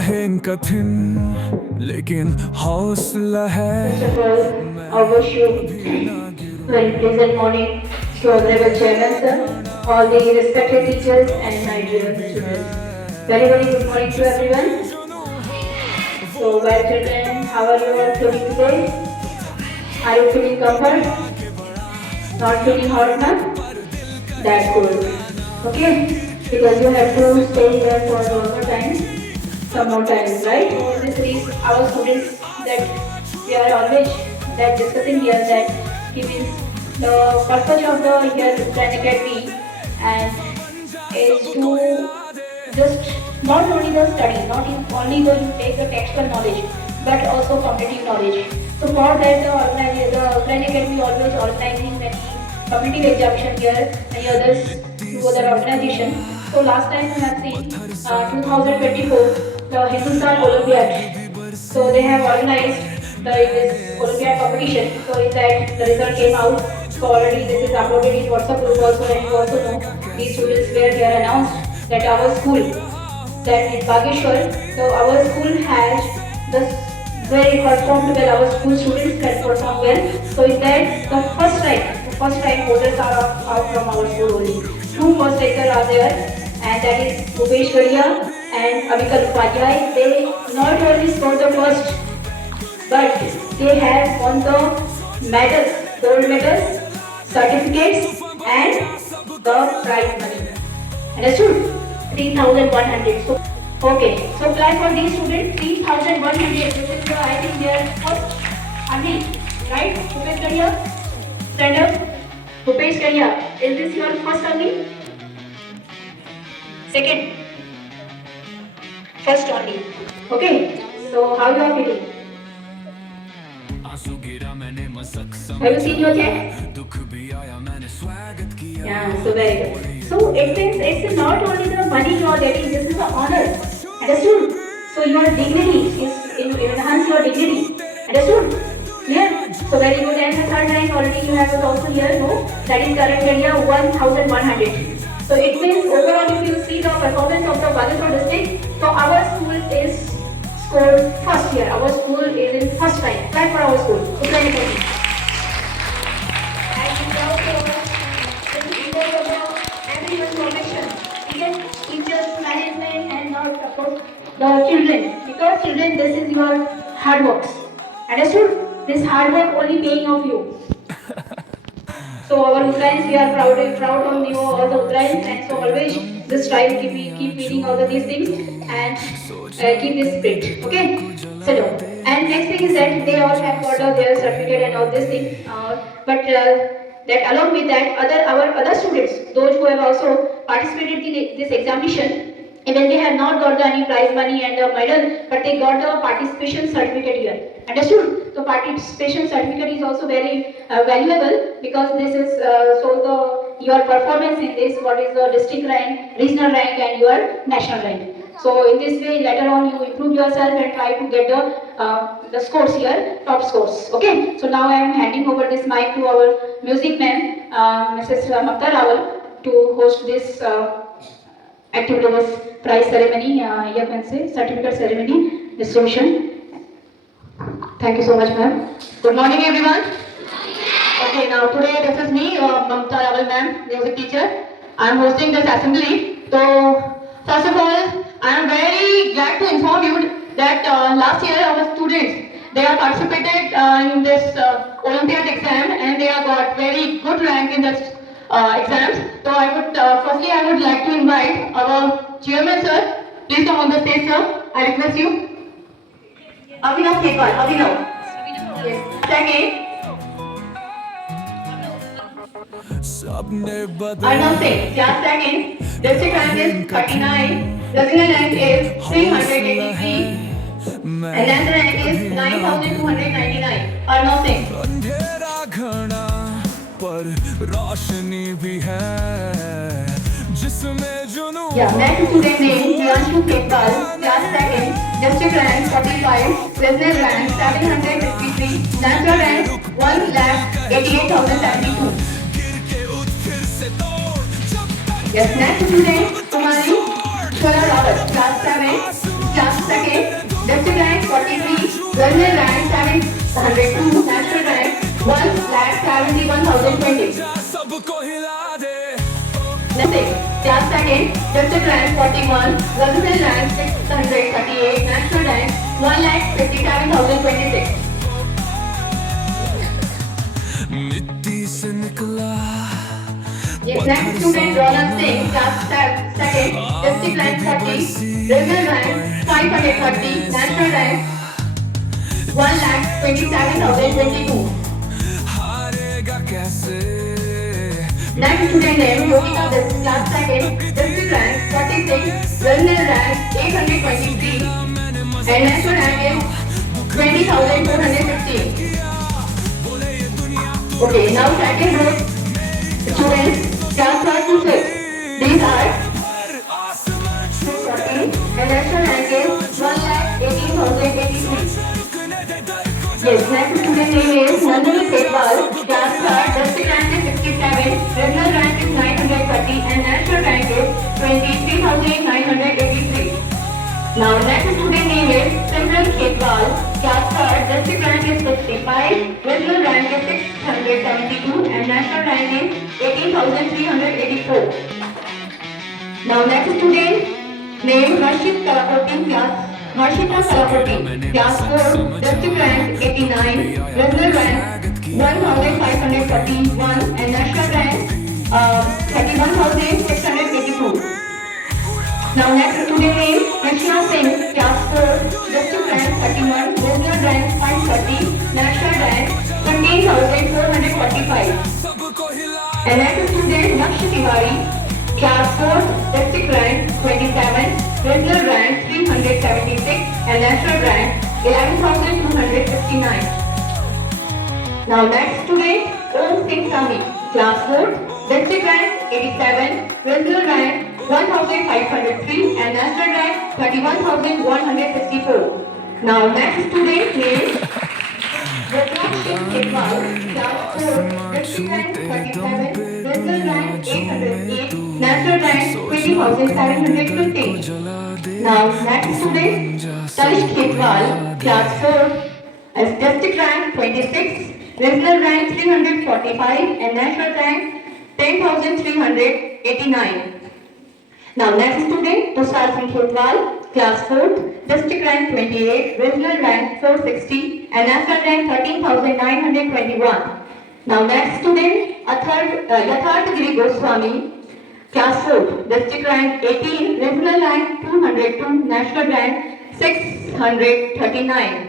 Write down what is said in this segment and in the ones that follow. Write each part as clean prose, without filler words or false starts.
राहें कठिन लेकिन हौसला है। First of all, I wish you very pleasant morning to Honorable Chairman Sir, all the respected teachers and my dear students. Very good morning to everyone. So, well children, how are you all feeling today? Are you feeling comfort? Not feeling hot now? That's good. Okay? Because you have to stay here for one more time, some more time, right? So this is our students that we are always that discussing here that means the purpose of the here Grand Academy and is to just not only the study, not only the you take the textual knowledge, but also competitive knowledge. So for that the Grand Academy always organizing many competitive examination here, many others to other organization. So last time we have seen 2024 the Hindustan Olympiad. So they have organized this Olympiad competition. So in that the result came out. So already this is uploaded in WhatsApp group also, and you also know these students were here announced that our school, that in Bageshwar, so our school has the very performed well, our school students can perform well. So in that the first rank holders are out from our school only. Two first rankers are there, and that is Bhupesh Gadia and Amikal Upadhyay. They not only scored the first, but they have won the medals, gold medals, certificates, and the prize money. Understood? 3,100. So, okay. So, apply for these students 3,100. This is I think their first earning, right? Bhupesh Gadia, stand up. Bhupesh Gadia, is this your first earning? Second? First only. Okay. So, how you are feeling? Have you seen your check? Yeah, so very good. So it means it's not only the money you are getting, this is the honor. Understood? So your dignity is enhance your dignity. Understood? Clear? So very good. And the third rank already you have it also here, no? That is current area 1100. So it means overall if you see the performance of the Bageshwar district, so our school is scored first here. Our school is in first rank. Clap for our school. So thank you. Teachers, management, and not of course the children. Because children, this is your hard work. Understood? This hard work only paying off you. So our Uttarayans, we are proud on you all the Uttarayans, and so always just try to keep reading all of these things and keep this spirit. Okay? So and next thing is that they all have got their certificate and all these things. But that along with that, our other students, those who have also participated in this examination, even they have not got any prize money and medal, but they got a participation certificate here. Understood? So participation certificate is also very valuable because this is your performance in this, what is the district rank, regional rank, and your national rank. So in this way, later on you improve yourself and try to get the scores here, top scores. Okay. So now I am handing over this mic to our music man, Mrs. Mamta Rawal, to host this activity prize ceremony. You can say certificate ceremony distribution. Thank you so much, ma'am. Good morning, everyone. Okay, now today this is me, Mamta Rawal, ma'am, music teacher. I am hosting this assembly. So first of all, I am very glad to inform you that last year our students, they have participated in this Olympiad exam and they have got very good rank in this exams. So firstly I would like to invite our chairman sir. Please come on the stage, sir. I request you. Abhinav Kekal. Abhinav. Yes. Second. Arnav Singh. Class second. District rank is 39. Regional rank is 383. And national rank is 9,299. Arnav Singh. Yeah, next student name Priyanshu Kekal, class second, district rank 45, regional rank 753, national rank 1,88,072. Yes, next student Kumari Shwara Rawat, class 7, class second, Regional rank 702, national rank 1,71,020. सबको हिला दे Next thing, class second, district rank 41, regional rank 638, national rank 1,57,026. मिट्टी से निकला Yes, next student Ronak Singh, class second, district rank 40, regional rank 530, national rank 1,27,022. हारेगा कैसे Next student name Yogica Das, class second, district rank 46, regional rank 823, and national rank is 20,415. Okay, now second group students, class 1 to 6. These are 14, and national rank is 1,18,083. Yes, next student name is Nandini Setwal, class 3rd, district rank is 67, regional rank is 930, and national rank is 23,983. Now next student name is Simran Khetwal, class 3rd, district rank is 65, regional rank is 672, and national rank is 18,384. Now next student name Harshit Kalapati, Harshita Kalapati, class 4, district rank 89, regional rank 1,541, and national rank 31,682. Now next student name Krishna Singh, class 4, district rank 31, regional rank 530, national rank 13,445. सबको हिला And next student Lakshya Tiwari, class 4, district rank 27, regional rank 376, and national rank 11,269. Now next student Om Singh Sami, class 4, district rank 87, regional rank 1,503, and national rank 31,164. Now next student name Ratnakshi Ketwal, class 4, district rank 37, regional rank 808, national rank 20,750. Now next student Talish Ketwal, class 4, as district rank 26, regional rank 345, and national rank 10,389. Now next student Tushar Singh Khetwal, class 4th, district rank 28, regional rank 460, and national rank 13,921. Now next student Yatharth Giri Goswami, class 4th, district rank 18, regional rank 202, national rank 639.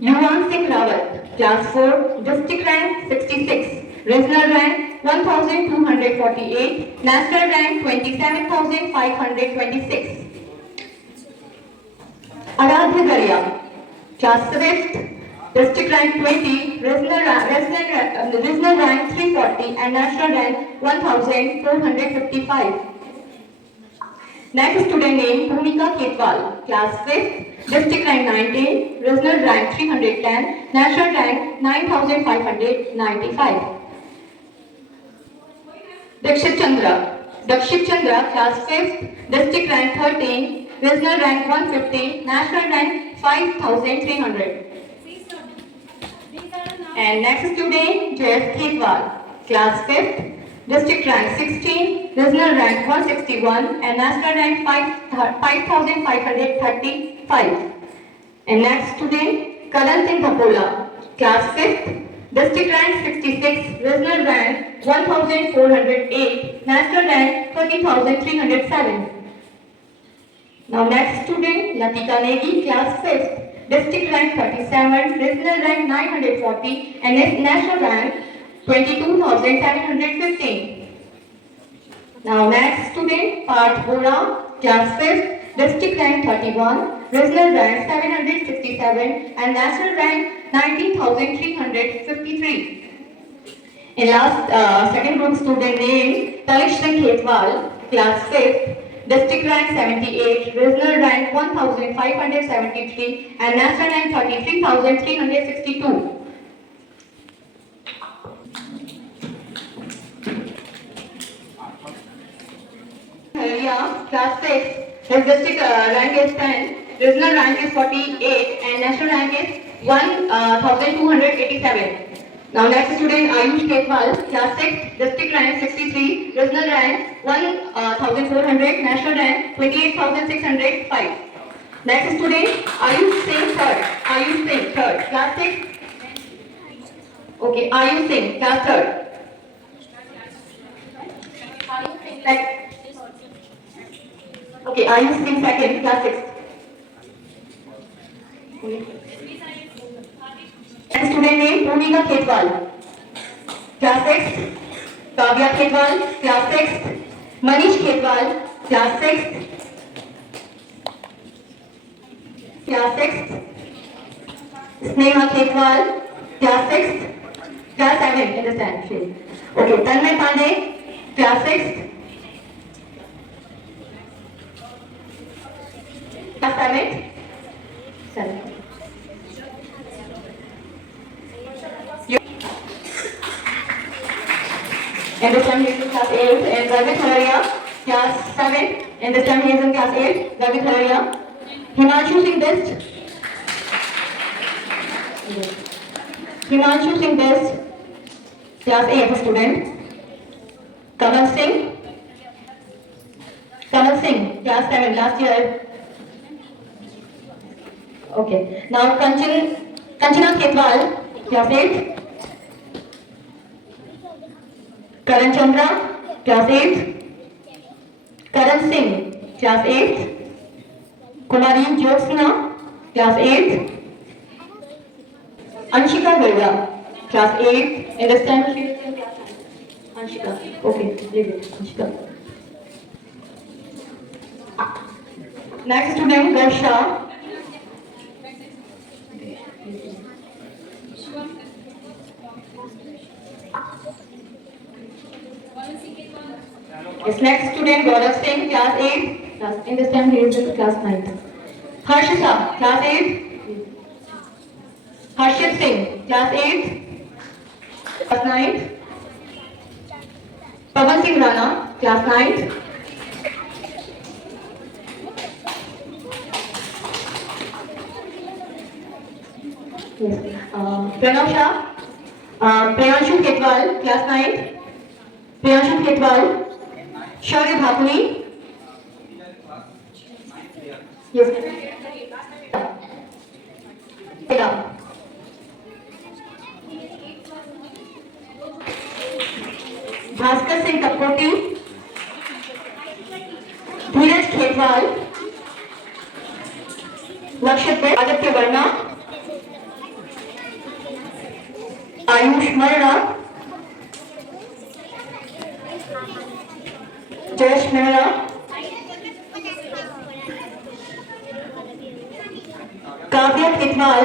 Yuvan Singh Rawat, class 4, district rank 66, regional rank 1,248, national rank 27,526. Aradhya Garia, class 5th, district rank 20, regional rank 340, and national rank 1,455. Next student name Bhumika Ketwal, class 5th, district rank 19, regional rank 310, national rank 9,595. Dakshit Chandra, class 5th, district rank 13, regional rank 150, national rank 5,300. And next student Jayas Ketwal, class 5th, district rank 16, regional rank 161, and national rank 5,535. And next student Karan Singh Bapola, class 5th, district rank 66, regional rank 1,408, national rank 20,307. Now next student Latika Negi, class 5th, district rank 37, regional rank 940, and national rank 22,715. Now next student Parth Bora, class 5th, district rank 31, regional rank 767, and national rank 19,353. And last second group student name Talish Singh Khetwal, class 5th, district rank 78, regional rank 1,573, and national rank 33,362. Halia, class 6, his district rank is 10, Regional rank is 48 and national rank is 1287. Now next student Ayush Ketwal, class 6, district rank 63, regional rank 1400, national rank 28,605. Next student Ayush Singh third, Ayush Singh third, class 6. Okay, Ayush Singh, class 3rd. Okay, Ayush Singh second, class 6. Next student name Bhumika Ketwal, class 6. Kavya Ketwal, class 6. Manish Ketwal, class 6. Class 6. Sneha Ketwal, class 6. Class 7, understand? Okay, Tanmay Pandey, class 6. Class 7. 7. And this time he is in class 8. And Garvit Hararia, class 7. And this time he is in class 8. Garvit Hararia. Himanshu Singh Best. Himanshu Singh Best, class 8 student. Kamal Singh. Kamal Singh, class 7, last year. Okay. Now Kanchana Ketwal, class 8. Karan Chandra, class 8. Karan Singh, class 8. Kumari Jyotsna, class 8. Anshika Garga, class 8. Understand? Anshika. Okay, leave it. Anshika. Next student, Garsha. Yes, next student, Gaurav Singh, class 8. In this time, he is in class 9. Harshita, class 8. Harshit Singh, class 8. Class 9. Pawan Singh Rana, class 9. Yes. Pranav Shah, Priyanshu Ketwal, class 9. Priyanshu Ketwal, Shaurya Bhakuni. Yes. Bhaskar Singh कपकोटी, धीरज खेतवाल, लक्षित आदित्य वर्मा, आयुष मरना, Jayesh Mehra, Kavya Khetwal,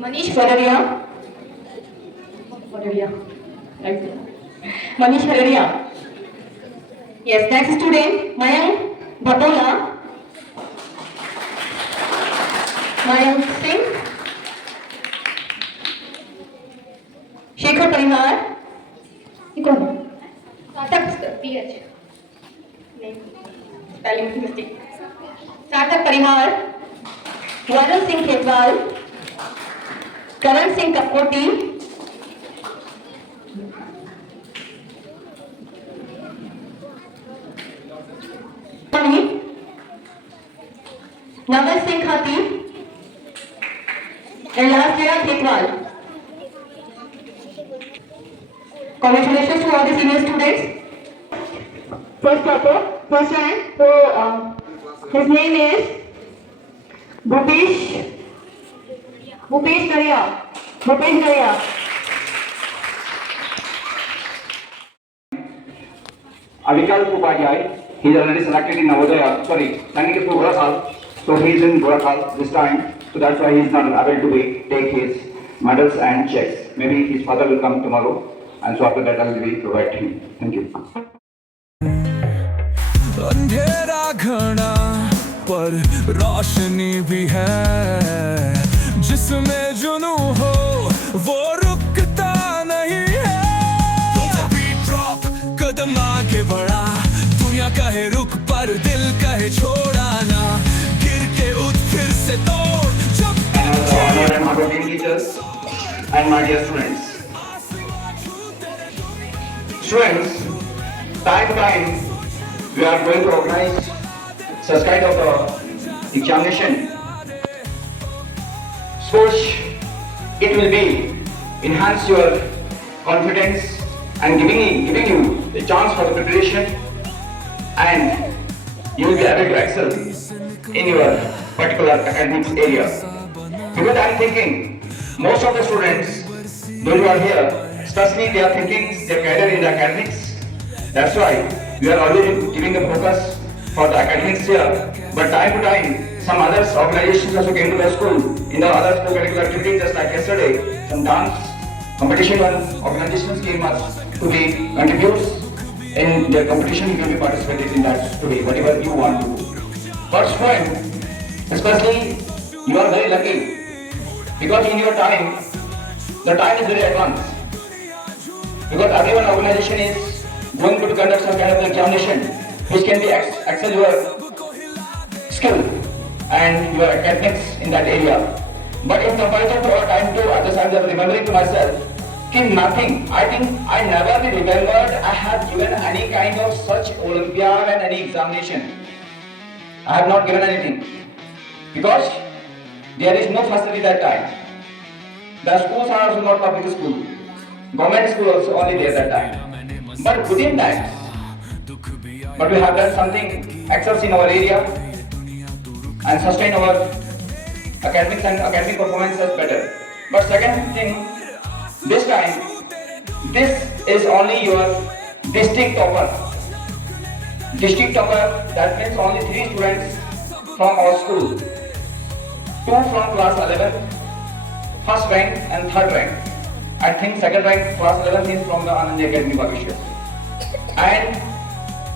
Manish Hararia. Right. Manish Hararia. Yes, next student, Mayank Bhatola. Mayank Singh. Shekhar Parihar. कौन? सार्थक PH. नहीं, spelling mistake. सार्थक परिहार. वरुण सिंह खेतवाल. करण सिंह कपकोटी. नवल सिंह खाती. and last year Ketwal. Congratulations to all the senior students. First rank. So his name is Bhupesh Garia. Avikal Upadhyay, he is already selected in Navodaya, Sanikipur Gorakhal, so he is in Gorakhal this time, so that's why he is not able to take his medals and checks. Maybe his father will come tomorrow, and so after that I will be provide him. Thank you. और रोशनी भी है, जिसमें जुनू हो वो रुकता नहीं है। Beat drop कदम आगे बढ़ा, दुनिया कहे रुक पर दिल कहे छोड़ा ना, गिर के उठ फिर से तोड़ जब Honored and hardworking teachers and my dear students. Students, time to time we are going to organize such kind of examination, so it will be enhance your confidence and giving you the chance for the preparation, and you will be able to excel in your particular academics area. Because I am thinking most of the students, those who are here, especially they are thinking their career in the academics. That's why we are always giving the focus for the academics here. But time to time, some other organizations also came to the school in the other co-curricular activities, just like yesterday, some dance competition organizations came us to be contributes in their competition. You will be participating in that today, whatever you want to do. First point, especially you are very lucky because in your time, the time is very advanced. Because every one organization is going to conduct some kind of examination which can be excel your skill and your academics in that area. But in comparison to our time too, at the time I was remembering to myself, nothing. I think I never remembered I have given any kind of such Olympiad and any examination. I have not given anything because there is no facility that time. The schools are also not public school. Government school also only there that time. But within that, but we have done something excels in our area and sustain our academics and academic performances better. But second thing, this time, this is only your district topper. District topper, that means only 3 students from our school. 2 from class 11, first rank and third rank. I think second rank, class 11 is from the Anand Academy Bageshwar. And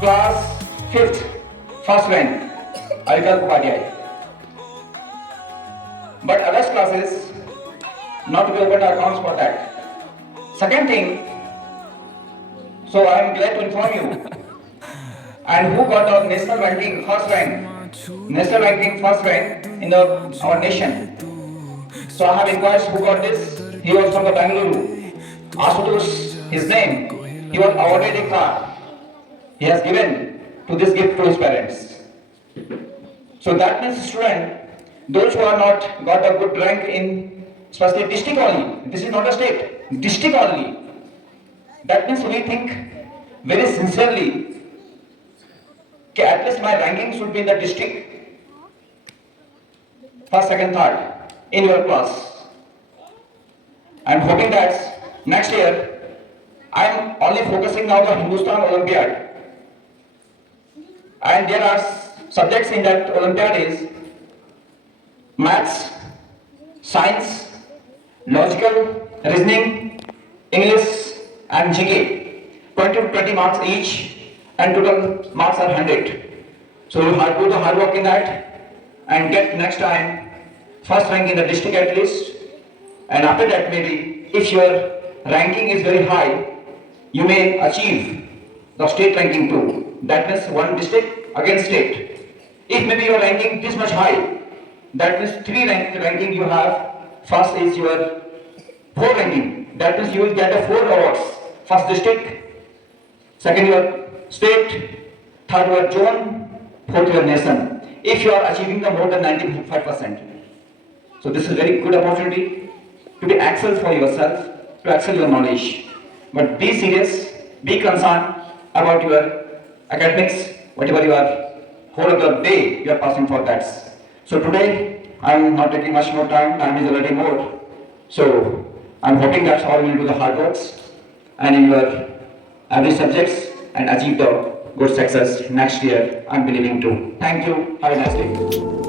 class 5th, first rank, Arikal Upadhyay. But others classes, not to be opened accounts for that. Second thing, so I am glad to inform you, and who got the national ranking first rank, in our nation. So I have inquired who got this. He was from the Bangalore. Asutosh, his name. He was awarded a car. He has given to this gift to his parents. So that means student, those who are not got a good rank in especially district only. This is not a state. District only. That means we think very sincerely that at least my ranking should be in the district. First, second, third in your class. I am hoping that next year I am only focusing now on the Hindustan Olympiad. And there are subjects in that Olympiad is maths, science, logical, reasoning, English and GK. 20 to 20 marks each and total marks are 100. So you have to do the hard work in that and get next time first rank in the district at least. And after that maybe if your ranking is very high, you may achieve the state ranking too. That means one district against state. If maybe your ranking this much high, that means 3 ranking you have. First is your 4 ranking. That means you will get a 4 awards. First district, second your state, third your zone, fourth your nation. If you are achieving the more than 95%. So this is very good opportunity to be excel for yourself, to excel your knowledge. But be serious, be concerned about your academics, whatever you are, whole of the day you are passing for that. So today I am not taking much more time is already more. So I am hoping that all will do the hard works and in your every subjects and achieve the good success next year. I am believing too. Thank you. Have a nice day.